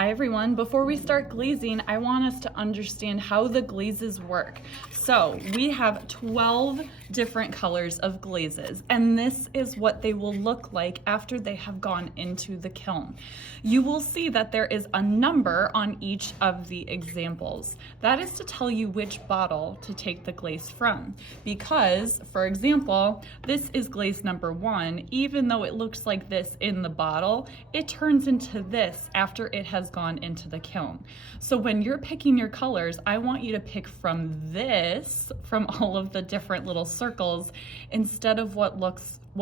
Hi everyone, before we start glazing, I want us to understand how the glazes work. So we have 12 different colors of glazes, and this is what they will look like after they have gone into the kiln. You will see that there is a number on each of the examples. That is to tell you which bottle to take the glaze from. Because, for example, this is glaze number 1, even though it looks like this in the bottle, it turns into this after it has gone into the kiln. So when you're picking your colors, I want you to pick from this, from all of the different little circles, instead of what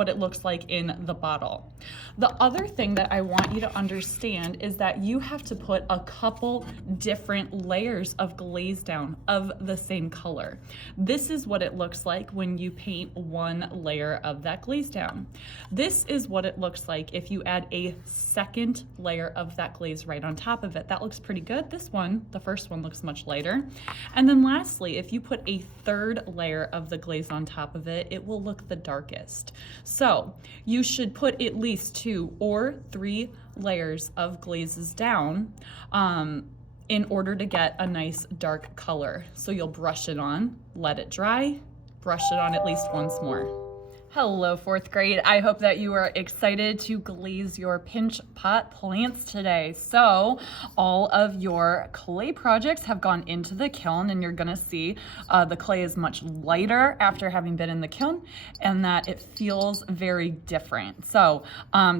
it looks like in the bottle. The other thing that I want you to understand is that you have to put a couple different layers of glaze down of the same color. This is what it looks like when you paint one layer of that glaze down. This is what it looks like if you add a second layer of that glaze right on top of it. That looks pretty good. This one, the first one, looks much lighter. And then lastly, if you put a third layer of the glaze on top of it, it will look the darkest. So you should put at least 2 or 3 layers of glazes down in order to get a nice dark color. So you'll brush it on, let it dry, brush it on at least once more. Hello, 4th grade. I hope that you are excited to glaze your pinch pot plants today. So all of your clay projects have gone into the kiln, and you're gonna see the clay is much lighter after having been in the kiln, and that it feels very different. So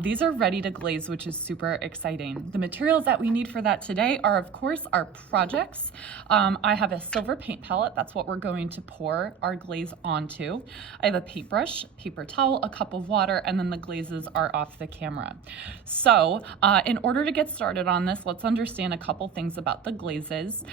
these are ready to glaze, which is super exciting. The materials that we need for that today are, of course, our projects. I have a silver paint palette. That's what we're going to pour our glaze onto. I have a paintbrush, paper towel, a cup of water, and then the glazes are off the camera. So in order to get started on this, let's understand a couple things about the glazes.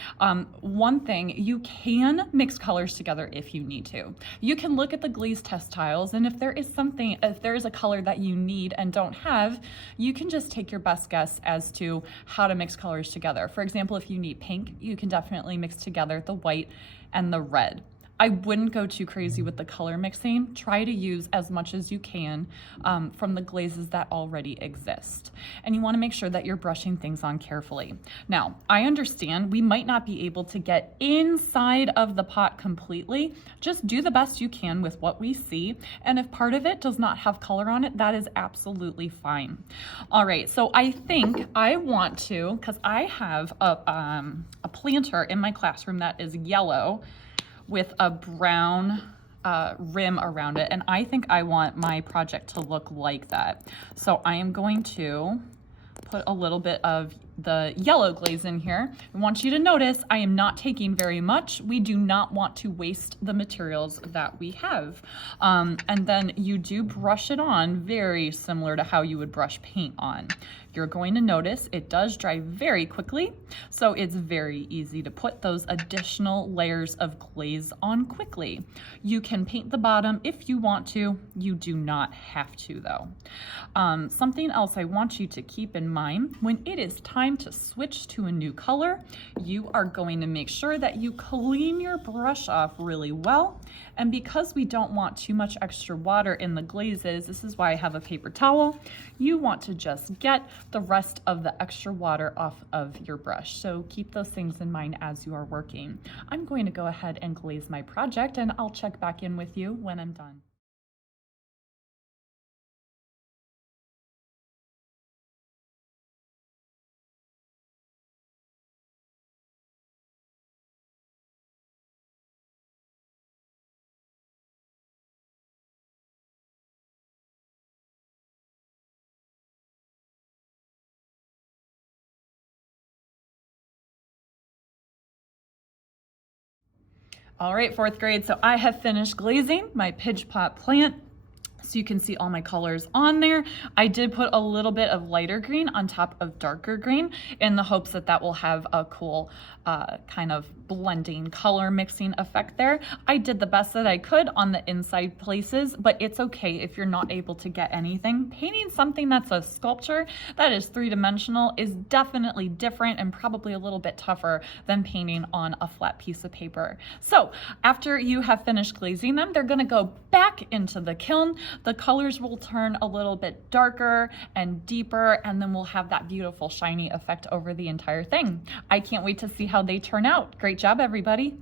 One thing, you can mix colors together if you need to. You can look at the glaze test tiles, and if there is a color that you need and don't have, you can just take your best guess as to how to mix colors together. For example, if you need pink, you can definitely mix together the white and the red. I wouldn't go too crazy with the color mixing. Try to use as much as you can from the glazes that already exist. And you want to make sure that you're brushing things on carefully. Now, I understand we might not be able to get inside of the pot completely. Just do the best you can with what we see. And if part of it does not have color on it, that is absolutely fine. All right, so I think I want to, because I have a planter in my classroom that is yellow with a brown rim around it, and I think I want my project to look like that. So I am going to put a little bit of the yellow glaze in here. I want you to notice I am not taking very much. We do not want to waste the materials that we have. And then you do brush it on very similar to how you would brush paint on. You're going to notice it does dry very quickly, so it's very easy to put those additional layers of glaze on quickly. You can paint the bottom if you want to. You do not have to, though. Something else I want you to keep in mind, when it is time to switch to a new color, you are going to make sure that you clean your brush off really well. And because we don't want too much extra water in the glazes, this is why I have a paper towel, you want to just get the rest of the extra water off of your brush. So keep those things in mind as you are working. I'm going to go ahead and glaze my project, and I'll check back in with you when I'm done. All right, 4th grade, so I have finished glazing my pinch pot plant. So you can see all my colors on there. I did put a little bit of lighter green on top of darker green in the hopes that that will have a cool kind of blending color mixing effect there. I did the best that I could on the inside places, but it's okay if you're not able to get anything. Painting something that's a sculpture that is 3-dimensional is definitely different and probably a little bit tougher than painting on a flat piece of paper. So after you have finished glazing them, they're gonna go back into the kiln the colors will turn a little bit darker and deeper, and then we'll have that beautiful shiny effect over the entire thing. I can't wait to see how they turn out. Great job, everybody.